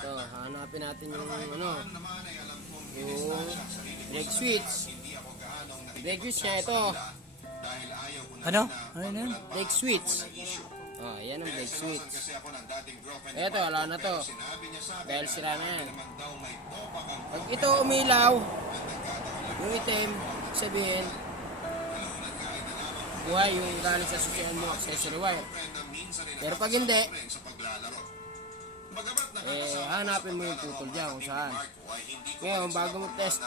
Ito, hanapin natin yung ano, yung brake switch. Brake switch niya ito. Ano? Ano yun? Brake switch. Oh, yan ang brake switch. Ito, wala na to. Dahil sira na yan. Pag ito umilaw, yung itim, sabihin, buhay yung galing sa susian mo, accessory wire. Pero pag hindi, hanapin mo yung putol dyan kung saan. Ngayon, bago mo test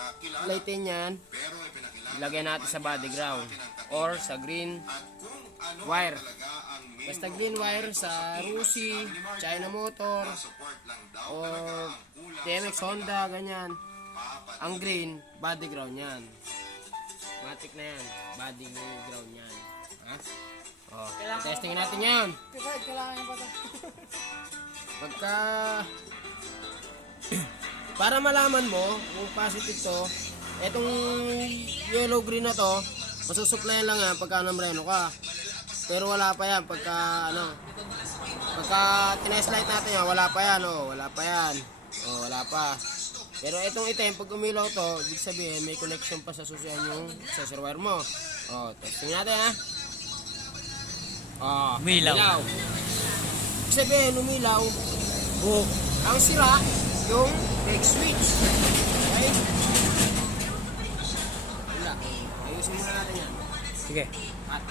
lightin yan, ilagay natin sa body ground or sa green wire. Basta green wire sa Rusi, China Motor, or TMX Honda, ganyan. Ang green, body ground yan. Matic na yan, body ground yan. Ha? Oh, testing natin yan. Pagka para malaman mo kung positive to, etong yellow green na to, masusuplayan lang yan pagka namreno ka. Pero wala pa yan pagka tinest light natin yan, wala pa yan, wala pa yan. Wala pa. Pero itong item, pag umilaw to, ibig sabihin may connection pa sa susian yung accessory wire mo. Testing natin ha. Umilaw. Ibig sabihin, umilaw. Ang sira, yung brake switch. Okay? Wala. Ayusin muna natin yan. Sige. At